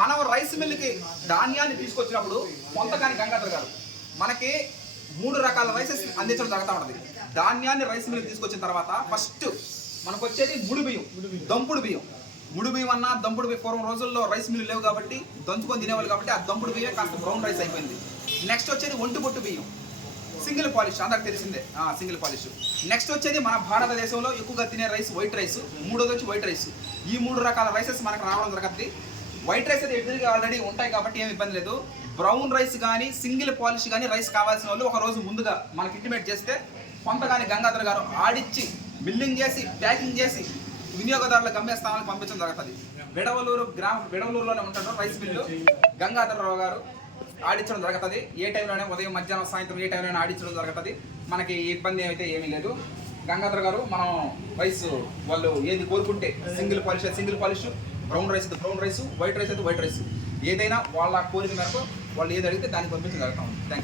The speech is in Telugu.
మనం రైస్ మిల్లుకి ధాన్యాన్ని తీసుకొచ్చినప్పుడు కొంతకాని గంగాధర్ గారు మనకి 3 రకాల రైసెస్ అందించడం జరుగుతూ ఉంటుంది. ధాన్యాన్ని రైస్ మిల్లుకి తీసుకొచ్చిన తర్వాత ఫస్ట్ మనకు వచ్చేది ముడి బియ్యం, దంపుడు బియ్యం. ముడి బియ్యం అన్న దంపుడు బియ్యం పూర్వం రోజుల్లో రైస్ మిల్లు లేవు కాబట్టి దంచుకొని తినేవాళ్ళు కాబట్టి ఆ దంపుడు బియ్యం కాస్త బ్రౌన్ రైస్ అయిపోయింది. నెక్స్ట్ వచ్చేది ఒంటి బొట్టు బియ్యం, సింగిల్ పాలిష్, అందరికి తెలిసిందే సింగిల్ పాలిష్. నెక్స్ట్ వచ్చేది మన భారతదేశంలో ఎక్కువగా తినే రైస్ వైట్ రైస్, మూడోది వచ్చి వైట్ రైస్. ఈ 3 రకాల రైసెస్ మనకు రావడం జరుగుతుంది. వైట్ రైస్ అయితే ఎదురుగా ఆల్రెడీ ఉంటాయి కాబట్టి ఏమి ఇబ్బంది లేదు. బ్రౌన్ రైస్ కానీ సింగిల్ పాలిష్ కానీ రైస్ కావాల్సిన వాళ్ళు ఒక రోజు ముందుగా మనకి ఇంటిమేట్ చేస్తే కొంతగాని గంగాధర్ గారు ఆడిచ్చి మిల్లింగ్ చేసి ప్యాకింగ్ చేసి వినియోగదారుల గమ్యస్థానాలకు పంపించడం జరుగుతుంది. విడవలూరులోనే ఉంటాడు రైస్ మిల్లు. గంగాధర్ రావు గారు ఆడించడం జరుగుతుంది. ఏ టైంలోనే ఉదయం మధ్యాహ్నం సాయంత్రం ఏ టైంలోనే ఆడించడం జరుగుతుంది. మనకి ఇబ్బంది అయితే ఏమీ లేదు. గంగాధర్ గారు మనం రైస్ వాళ్ళు ఏది కోరుకుంటే సింగిల్ పాలిష్, బ్రౌన్ రైస్ అయితే బ్రౌన్ రైస్, వైట్ రైస్ అయితే వైట్ రైస్, ఏదైనా వాళ్ళ కోరిక మేరకు వాళ్ళు ఏది అడిగితే దాన్ని పంపించగలుగుతాం. Thank you.